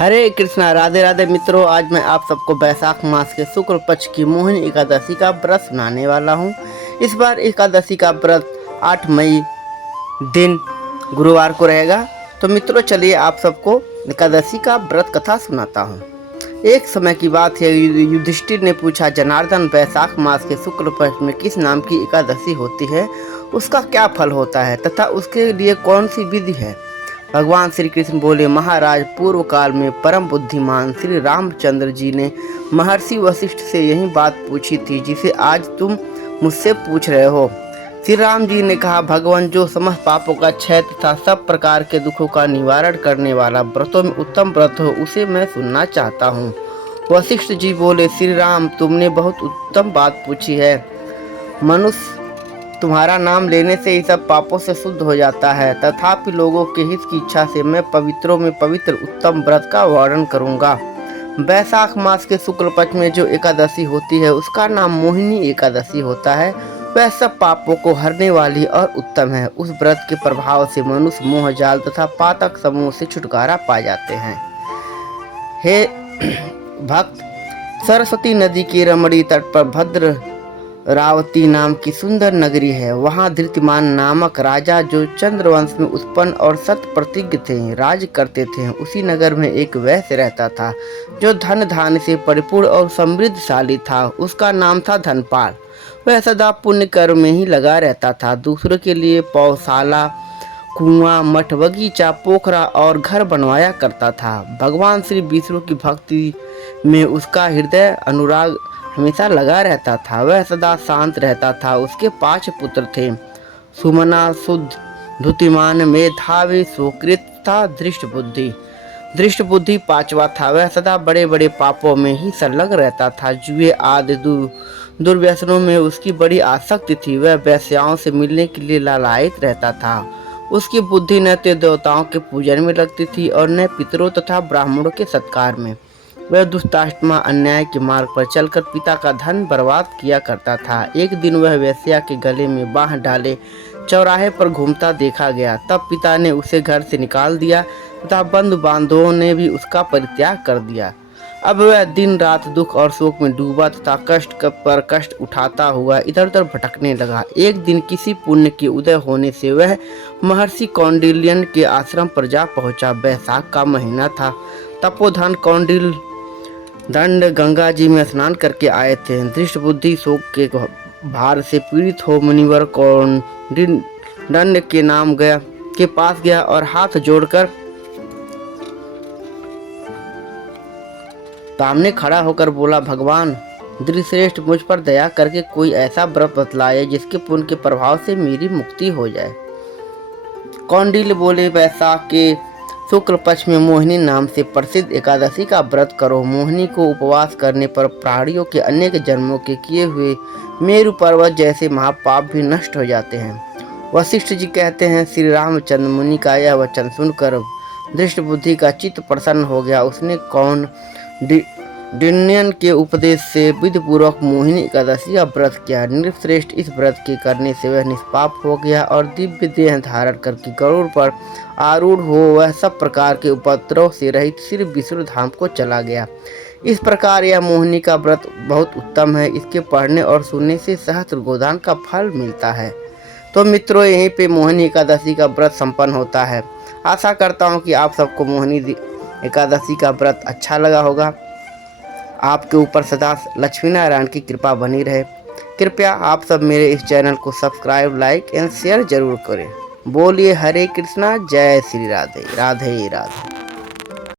हरे कृष्णा, राधे राधे मित्रों। आज मैं आप सबको बैसाख मास के शुक्ल पक्ष की मोहिनी एकादशी का व्रत सुनाने वाला हूँ। इस बार एकादशी का व्रत 8 मई दिन गुरुवार को रहेगा। तो मित्रों चलिए आप सबको एकादशी का व्रत कथा सुनाता हूँ। एक समय की बात है, युधिष्ठिर ने पूछा, जनार्दन, बैसाख मास के शुक्ल पक्ष में किस नाम की एकादशी होती है, उसका क्या फल होता है तथा उसके लिए कौन सी विधि है। भगवान श्री कृष्ण बोले, महाराज, पूर्व काल में परम बुद्धिमान श्री रामचंद्र जी ने महर्षि वशिष्ठ से यही बात पूछी थी जिसे आज तुम मुझसे पूछ रहे हो। श्री राम जी ने कहा, भगवान, जो समस्त पापों का क्षय तथा सब प्रकार के दुखों का निवारण करने वाला व्रतों में उत्तम व्रत हो, उसे मैं सुनना चाहता हूँ। वशिष्ठ जी बोले, श्री राम, तुमने बहुत उत्तम बात पूछी है। मनुष्य तुम्हारा नाम लेने से ही सब पापों से शुद्ध हो जाता है, तथापि लोगों के हित की इच्छा से मैं पवित्रों में पवित्र उत्तम व्रत का वर्णन करूंगा। बैसाख मास के शुक्ल पक्ष में जो एकादशी होती है उसका नाम मोहिनी एकादशी होता है। वह सब पापों को हरने वाली और उत्तम है। उस व्रत के प्रभाव से मनुष्य मोह जाल तथा पातक समूह से छुटकारा पा जाते हैं। हे भक्त, सरस्वती नदी के रमणी तट पर भद्र रावती नाम की सुंदर नगरी है। वहाँ धृतिमान नामक राजा, जो चंद्रवंश में उत्पन्न और सत प्रतिज्ञ थे, राज करते थे। उसी नगर में एक वैश्य रहता था जो धन धान्य से परिपूर्ण और समृद्धशाली था। उसका नाम था धनपाल। वह सदा पुण्य कर्म में ही लगा रहता था। दूसरों के लिए पौशाला, कुआं, मठ, बगीचा, पोखरा और घर बनवाया करता था। भगवान श्री विष्णु की भक्ति में उसका हृदय अनुराग हमेशा लगा रहता था। वह सदा शांत रहता था। उसके 5 पुत्र थे, सुमना, शुद्ध, धुतिमान, मेधावी, सुकृत था, दृष्ट बुद्धि 5वां था। वह सदा बड़े बड़े पापों में ही संलग्न रहता था। जुए आदि दुर्व्यसनों में उसकी बड़ी आसक्ति थी। वह वेश्याओं से मिलने के लिए लालायित रहता था। उसकी बुद्धि न तो देवताओं के पूजन में लगती थी और न पितरों तथा ब्राह्मणों के सत्कार में। वह दुष्टात्मा अन्याय के मार्ग पर चलकर पिता का धन बर्बाद किया करता था। एक दिन वह वेश्या के गले में बांह डाले चौराहे पर घूमता देखा गया। तब पिता ने उसे घर से निकाल दिया तथा बंधु बांधवों ने भी उसका परित्याग कर दिया। अब वह दिन रात दुख और शोक में डूबा तथा कष्ट पर कष्ट उठाता हुआ इधर उधर भटकने लगा। एक दिन किसी पुण्य के उदय होने से वह महर्षि कौंडिल्यन के आश्रम पर जा पहुंचा। बैसाख का महीना था। तपोधन कौंडिल दंड गंगा जी में स्नान करके आए थे। दृष्ट बुद्धि शोक के भार से पीड़ित हो मुनिवर कौंडिल्य के पास गया और हाथ जोड़कर सामने खड़ा होकर बोला, भगवान द्रिश्रेष्ठ, मुझ पर दया करके कोई ऐसा व्रत बतलाए जिसके पुण्य के प्रभाव से मेरी मुक्ति हो जाए। कौंडिल्य बोले, बैसाख के शुक्ल पक्ष में मोहिनी नाम से प्रसिद्ध एकादशी का व्रत करो। मोहिनी को उपवास करने पर प्राणियों के अनेक जन्मों के किए हुए मेरु पर्वत जैसे महापाप भी नष्ट हो जाते हैं। वशिष्ठ जी कहते हैं, श्री रामचंद्र मुनि का यह वचन सुनकर दृष्ट बुद्धि का चित्त प्रसन्न हो गया। उसने कौंडिन्य के उपदेश से विधिपूर्वक मोहिनी एकादशी का व्रत किया। नृपश्रेष्ठ इस व्रत के करने से वह निष्पाप हो गया और दिव्य देह धारण करके गरुड़ पर आरूढ़ हो वह सब प्रकार के उपद्रव से रहित श्री विष्णु धाम को चला गया। इस प्रकार यह मोहिनी का व्रत बहुत उत्तम है। इसके पढ़ने और सुनने से सहस्त्र गोदान का फल मिलता है। तो मित्रों, यहीं पे मोहिनी एकादशी का व्रत संपन्न होता है। आशा करता हूँ कि आप सबको मोहिनी एकादशी का व्रत अच्छा लगा होगा। आपके ऊपर सदा लक्ष्मी नारायण की कृपा बनी रहे। कृपया आप सब मेरे इस चैनल को सब्सक्राइब, लाइक एंड शेयर जरूर करें। बोलिए हरे कृष्णा, जय श्री राधे, राधे राधे।